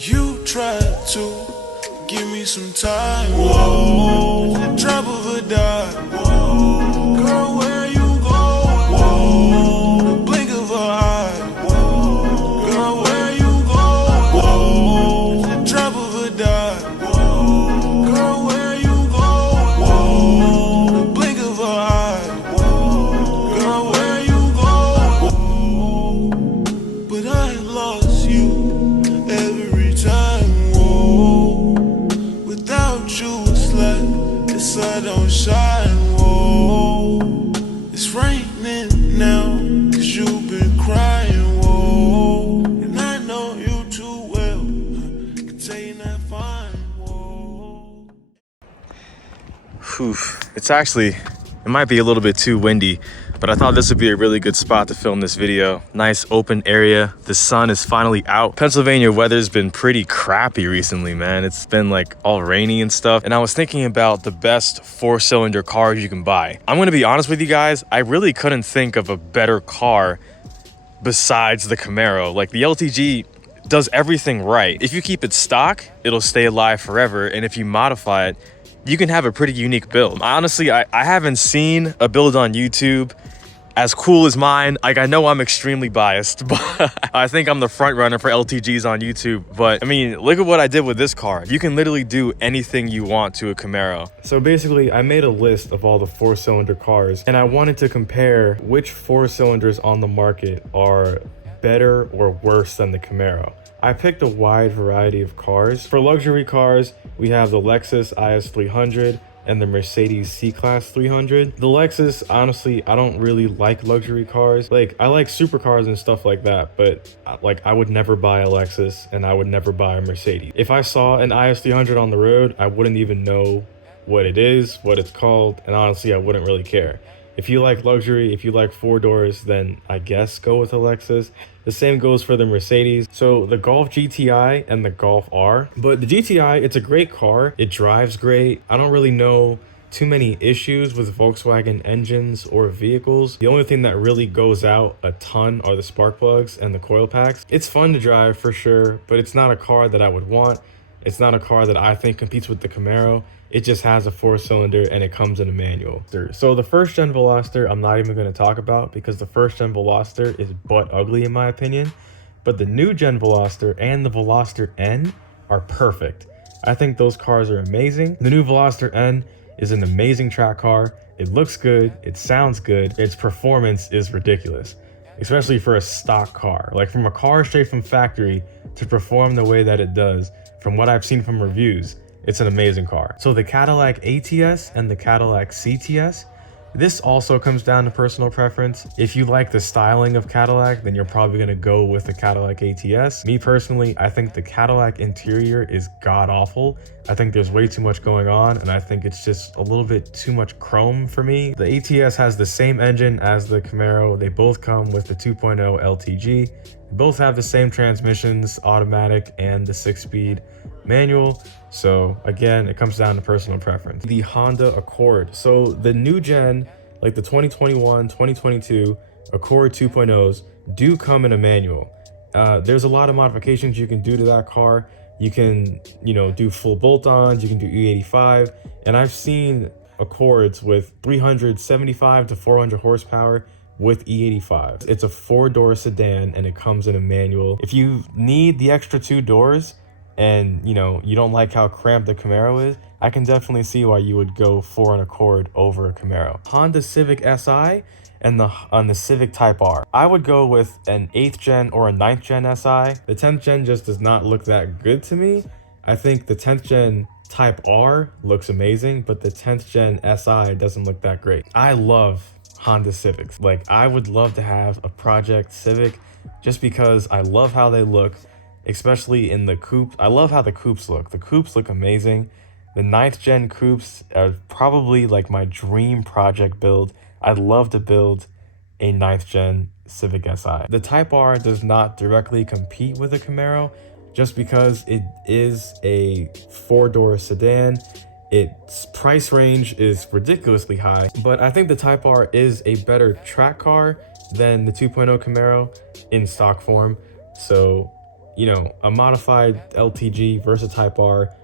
You tried to give me some time. Whoa, the drop of a dime. Whoa, girl, where you going? Whoa, the blink of an eye. Whoa, girl, where you going? Whoa, the drop of a dime. Whoa, girl, where you going? Whoa, the blink of an eye. Whoa, girl, where you going? Whoa, but I lost you every time. Whoa, without you it's like the sun don't shine. Whoa, it's raining now cause you've been crying. Whoa, and I know you too well, can tell you not fine. Whoa. It might be a little bit too windy, but I thought this would be a really good spot to film this video. Nice open area. The sun is finally out. Pennsylvania weather's been pretty crappy recently, man. It's been like all rainy and stuff. And I was thinking about the best 4-cylinder cars you can buy. I'm gonna be honest with you guys, I really couldn't think of a better car besides the Camaro. Like the LTG does everything right. If you keep it stock, it'll stay alive forever. And if you modify it, you can have a pretty unique build. Honestly, I haven't seen a build on YouTube as cool as mine. Like, I know I'm extremely biased, but I think I'm the front runner for LTGs on YouTube. But I mean, look at what I did with this car. You can literally do anything you want to a Camaro. So basically, I made a list of all the 4-cylinder cars, and I wanted to compare which 4-cylinders on the market are better or worse than the Camaro. I picked a wide variety of cars. For luxury cars, we have the Lexus IS 300 and the Mercedes C-Class 300. The Lexus, honestly, I don't really like luxury cars. Like, I like supercars and stuff like that, but like, I would never buy a Lexus and I would never buy a Mercedes. If I saw an IS 300 on the road, I wouldn't even know what it is, what it's called, and honestly, I wouldn't really care. If you like luxury, if you like 4 doors, then I guess go with a Lexus. The same goes for the Mercedes. So the Golf GTI and the Golf R. But the GTI, it's a great car. It drives great. I don't really know too many issues with Volkswagen engines or vehicles. The only thing that really goes out a ton are the spark plugs and the coil packs. It's fun to drive for sure, but it's not a car that I would want. It's not a car that I think competes with the Camaro. It just has a 4-cylinder and it comes in a manual. So the first gen Veloster, I'm not even going to talk about because the first gen Veloster is butt ugly in my opinion. But the new gen Veloster and the Veloster N are perfect. I think those cars are amazing. The new Veloster N is an amazing track car. It looks good. It sounds good. Its performance is ridiculous, especially for a stock car. Like, from a car straight from factory to perform the way that it does, from what I've seen from reviews, it's an amazing car. So the Cadillac ATS and the Cadillac CTS, this also comes down to personal preference. If you like the styling of Cadillac, then you're probably gonna go with the Cadillac ATS. Me personally, I think the Cadillac interior is god-awful. I think there's way too much going on, and I think it's just a little bit too much chrome for me. The ATS has the same engine as the Camaro. They both come with the 2.0 LTG. They both have the same transmissions, automatic and the 6-speed manual. So again, it comes down to personal preference. The Honda Accord. So the new gen, like the 2021, 2022 Accord 2.0s do come in a manual. There's a lot of modifications you can do to that car. You can, do full bolt-ons, you can do E85, and I've seen Accords with 375 to 400 horsepower with E85. It's a 4-door sedan and it comes in a manual. If you need the extra 2 doors, and you don't like how cramped the Camaro is, I can definitely see why you would go for an Accord over a Camaro. Honda Civic Si and the Civic Type R. I would go with an 8th gen or a 9th gen Si. The 10th gen just does not look that good to me. I think the 10th gen Type R looks amazing, but the 10th gen Si doesn't look that great. I love Honda Civics. Like, I would love to have a Project Civic just because I love how they look, especially in the coupe. I love how the coupes look. The coupes look amazing. The 9th gen coupes are probably like my dream project build. I'd love to build a 9th gen Civic Si. The Type R does not directly compete with the Camaro just because it is a 4-door sedan. Its price range is ridiculously high, but I think the Type R is a better track car than the 2.0 Camaro in stock form. So you know, a modified LTG versus Type R,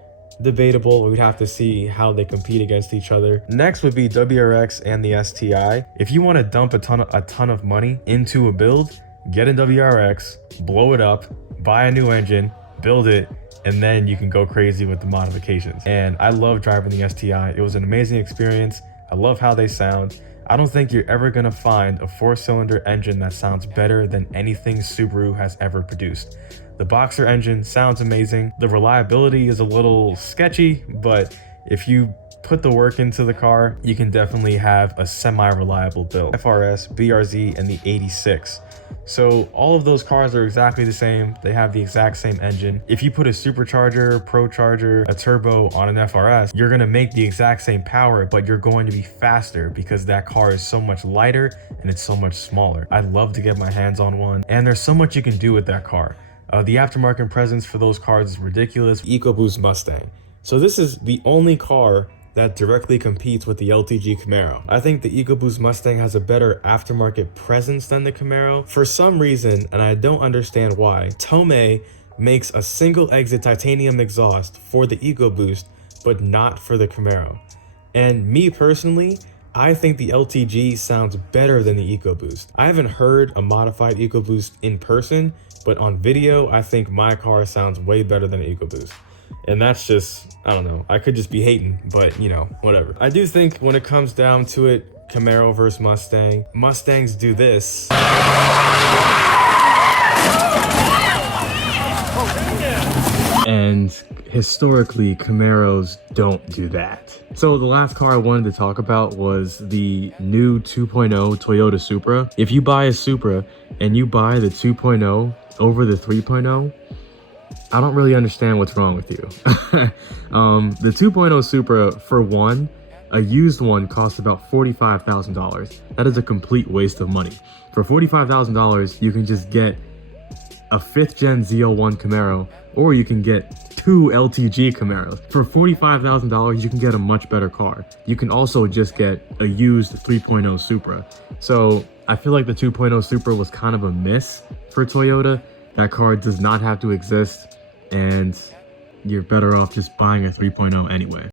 debatable. We'd have to see how they compete against each other. Next would be WRX and the STI. If you want to dump a ton of money into a build, get a WRX, blow it up, buy a new engine, build it, and then you can go crazy with the modifications. And I love driving the STI. It was an amazing experience. I love how they sound. I don't think you're ever gonna find a 4-cylinder engine that sounds better than anything Subaru has ever produced. The Boxer engine sounds amazing. The reliability is a little sketchy, but if you put the work into the car, you can definitely have a semi-reliable build. FRS, BRZ, and the 86. So all of those cars are exactly the same. They have the exact same engine. If you put a supercharger, procharger, a turbo on an FRS, you're gonna make the exact same power, but you're going to be faster because that car is so much lighter and it's so much smaller. I'd love to get my hands on one, and there's so much you can do with that car. The aftermarket presence for those cars is ridiculous. Ecoboost Mustang. So this is the only car that directly competes with the LTG Camaro. I think the Ecoboost Mustang has a better aftermarket presence than the Camaro. For some reason, and I don't understand why, Tomei makes a single exit titanium exhaust for the Ecoboost, but not for the Camaro. And me personally, I think the LTG sounds better than the Ecoboost. I haven't heard a modified Ecoboost in person, but on video, I think my car sounds way better than an Ecoboost. And that's just, I don't know, I could just be hating, but you know, whatever. I do think when it comes down to it, Camaro versus Mustang, Mustangs do this. And historically, Camaros don't do that. So the last car I wanted to talk about was the new 2.0 Toyota Supra. If you buy a Supra and you buy the 2.0 over the 3.0, I don't really understand what's wrong with you. The 2.0 Supra, for one, a used one costs about $45,000. That is a complete waste of money. For $45,000, you can just get a 5th gen Z01 Camaro, or you can get 2 LTG Camaros. For $45,000, you can get a much better car. You can also just get a used 3.0 Supra. So I feel like the 2.0 Supra was kind of a miss for Toyota. That car does not have to exist, and you're better off just buying a 3.0 anyway.